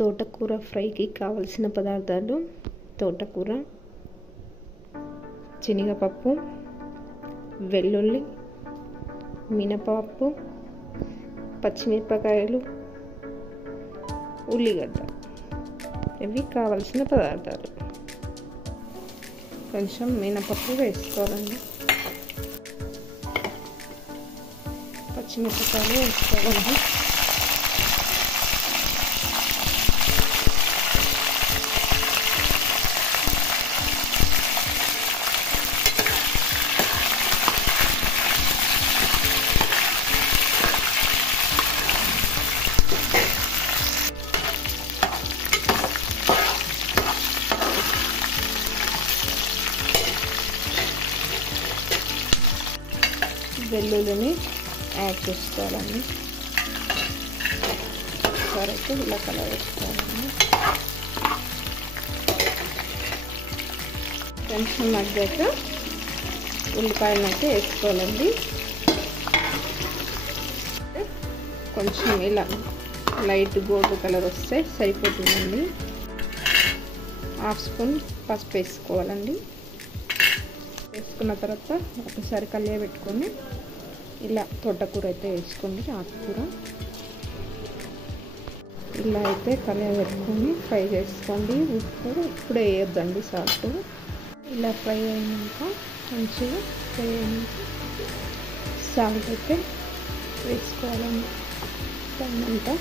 తోటకూర ఫ్రైకి కావలసిన పదార్థాలు: తోటకూర, శనగపప్పు, వెల్లుల్లి, మినపప్పు, పచ్చిమిరపకాయలు, ఉల్లిగడ్డ. ఇవి కావలసిన పదార్థాలు. కొంచెం మినపప్పు వేసుకోవాలండి, పచ్చిమిరపకాయలు వేసుకోవాలండి, వెల్లుల్లిని యాడ్ చేసుకోవాలండి. ఒకసారి అయితే ఇలా కలవేసుకోవాలండి. కొంచెం మగ్గాక ఉల్లిపాయలను అయితే వేసుకోవాలండి. కొంచెం ఇలా లైట్ గోల్డ్ కలర్ వస్తే సరిపోతుందండి. హాఫ్ స్పూన్ పసుపు వేసుకోవాలండి. వేసుకున్న తర్వాత ఒకసారి కలియబెట్టుకొని ఇలా తోటకూర అయితే వేసుకోండి. ఆకుకూర ఇలా అయితే కలియబెట్టుకొని ఫ్రై చేసుకోండి. ఉప్పు ఇప్పుడే వేయొద్దండి, సాల్ట్. ఇలా ఫ్రై అయినాక మంచిగా ఫ్రై అయినాక సాల్ట్ అయితే వేసుకోవాలండి పైనంతా.